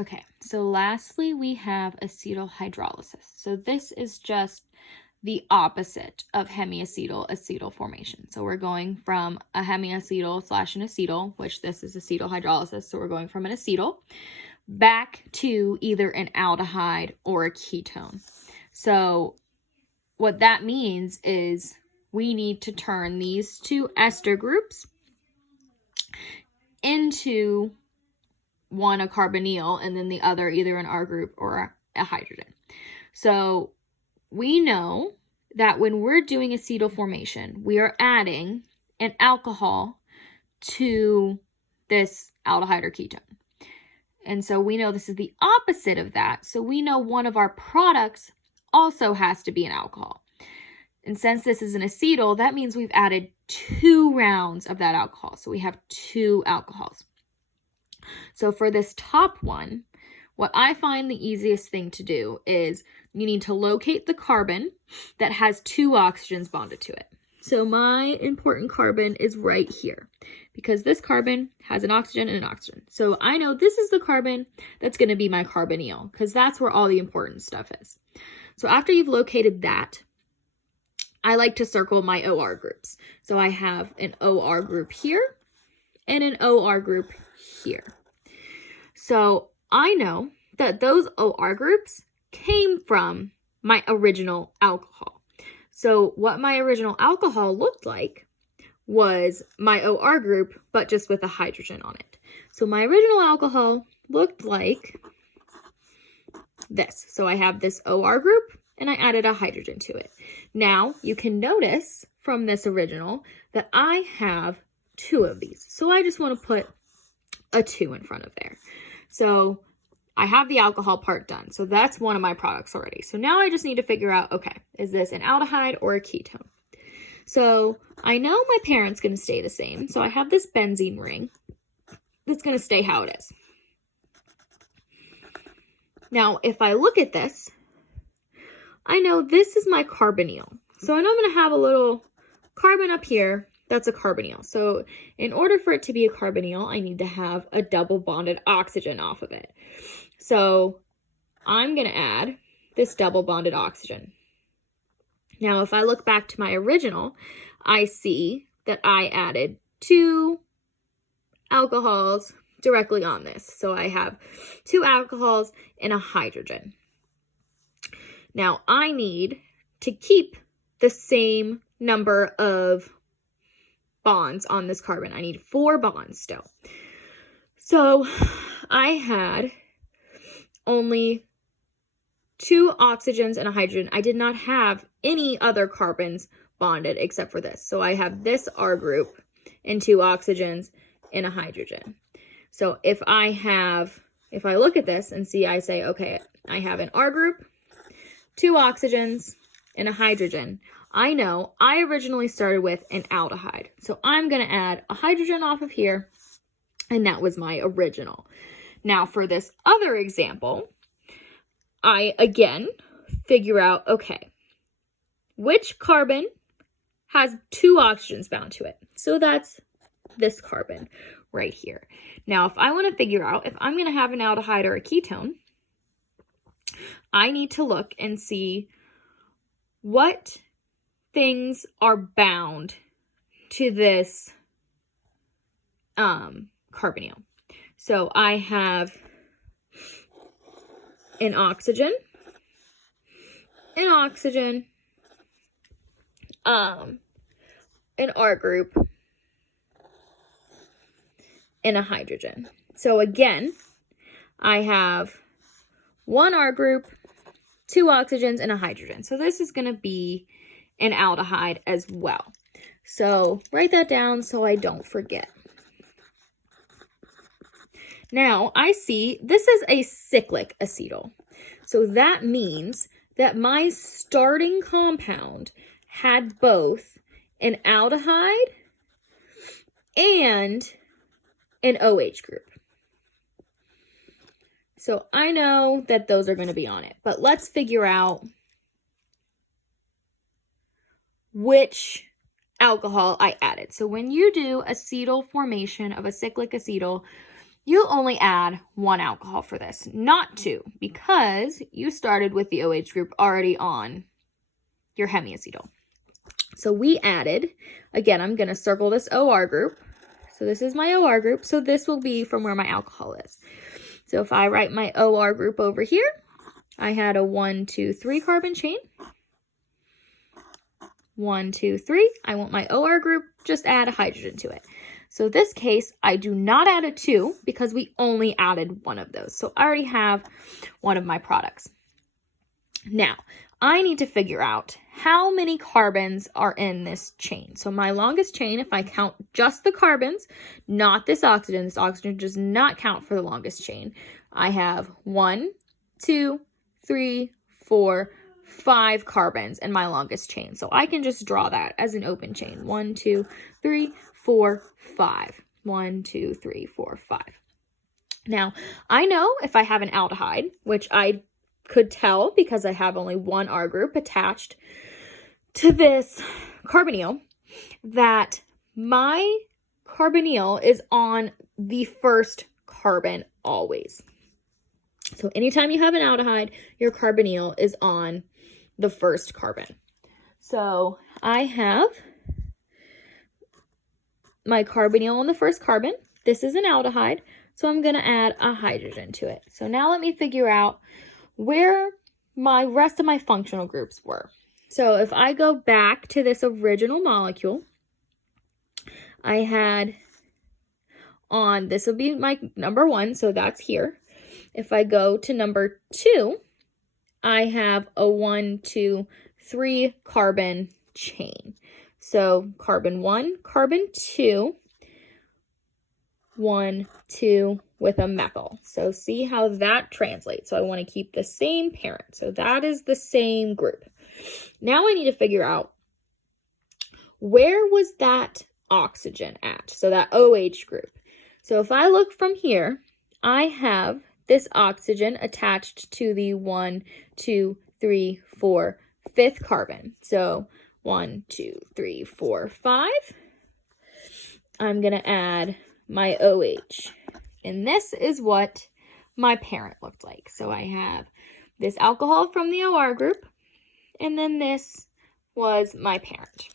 Okay, so lastly, we have acetal hydrolysis. So this is just the opposite of hemiacetal-acetal formation. So we're going from a hemiacetal / an acetal, which this is acetal hydrolysis. So we're going from an acetal back to either an aldehyde or a ketone. So what that means is we need to turn these two ester groups into one a carbonyl and then the other either an R group or a hydrogen. So we know that when we're doing acetal formation, we are adding an alcohol to this aldehyde or ketone. And so we know this is the opposite of that. So we know one of our products also has to be an alcohol. And since this is an acetal, that means we've added 2 rounds of that alcohol. So we have 2 alcohols. So for this top one, what I find the easiest thing to do is you need to locate the carbon that has 2 oxygens bonded to it. So my important carbon is right here because this carbon has an oxygen and an oxygen. So I know this is the carbon that's going to be my carbonyl because that's where all the important stuff is. So after you've located that, I like to circle my OR groups. So I have an OR group here and an OR group here. So I know that those OR groups came from my original alcohol. So what my original alcohol looked like was my OR group, but just with a hydrogen on it. So my original alcohol looked like this. So I have this OR group and I added a hydrogen to it. Now you can notice from this original that I have 2 of these. So I just want to put a 2 in front of there. So I have the alcohol part done. So that's one of my products already. So now I just need to figure out, okay, is this an aldehyde or a ketone? So I know my parent's going to stay the same. So I have this benzene ring that's going to stay how it is. Now, if I look at this, I know this is my carbonyl. So I know I'm going to have a little carbon up here. That's a carbonyl. So in order for it to be a carbonyl, I need to have a double bonded oxygen off of it. So I'm going to add this double bonded oxygen. Now, if I look back to my original, I see that I added 2 alcohols directly on this. So I have 2 alcohols and a hydrogen. Now I need to keep the same number of bonds on this carbon. I need 4 bonds still. So I had only 2 oxygens and a hydrogen. I did not have any other carbons bonded except for this. So I have this R group and 2 oxygens and a hydrogen. So if I look at this and see, I say, okay, I have an R group, 2 oxygens, and a hydrogen. I know I originally started with an aldehyde. So I'm going to add a hydrogen off of here, and that was my original. Now for this other example, I again figure out, okay, which carbon has 2 oxygens bound to it? So that's this carbon right here. Now, if I want to figure out if I'm going to have an aldehyde or a ketone, I need to look and see what things are bound to this carbonyl. So I have an oxygen, an R group, and a hydrogen. So again, I have 1 R group, 2 oxygens, and a hydrogen. So this is going to be an aldehyde as well. So write that down so I don't forget. Now I see this is a cyclic acetal. So that means that my starting compound had both an aldehyde and an OH group. So I know that those are going to be on it, but let's figure out which alcohol I added. So when you do acetal formation of a cyclic acetal, you only add 1 alcohol for this, not 2, because you started with the OH group already on your hemiacetal. So we added, again, I'm going to circle this OR group. So this is my OR group. So this will be from where my alcohol is. So if I write my OR group over here, I had a 1, 2, 3 carbon chain. 1, 2, 3. I want my OR group, just add a hydrogen to it. So this case, I do not add a 2 because we only added 1 of those. So I already have one of my products. Now, I need to figure out how many carbons are in this chain. So my longest chain, if I count just the carbons, not this oxygen does not count for the longest chain. I have 1, 2, 3, 4, 5 carbons in my longest chain. So I can just draw that as an open chain. 1, 2, 3, 4, 5. 1, 2, 3, 4, 5. Now, I know if I have an aldehyde, which I could tell because I have only 1 R group attached to this carbonyl, that my carbonyl is on the first carbon always. So anytime you have an aldehyde, your carbonyl is on the first carbon. So I have my carbonyl on the first carbon. This is an aldehyde, so I'm going to add a hydrogen to it. So now let me figure out where my rest of my functional groups were. So if I go back to this original molecule, I had on, this will be my number 1, so that's here. If I go to number 2, I have a 1, 2, 3 carbon chain. So carbon 1, carbon 2, 1, 2 with a methyl. So see how that translates. So I want to keep the same parent. So that is the same group. Now I need to figure out where was that oxygen at? So that OH group. So if I look from here, I have this oxygen attached to the 1, 2, 3, 4, 5th carbon. So 1, 2, 3, 4, 5. I'm going to add my OH. And this is what my parent looked like. So I have this alcohol from the OR group, and then this was my parent.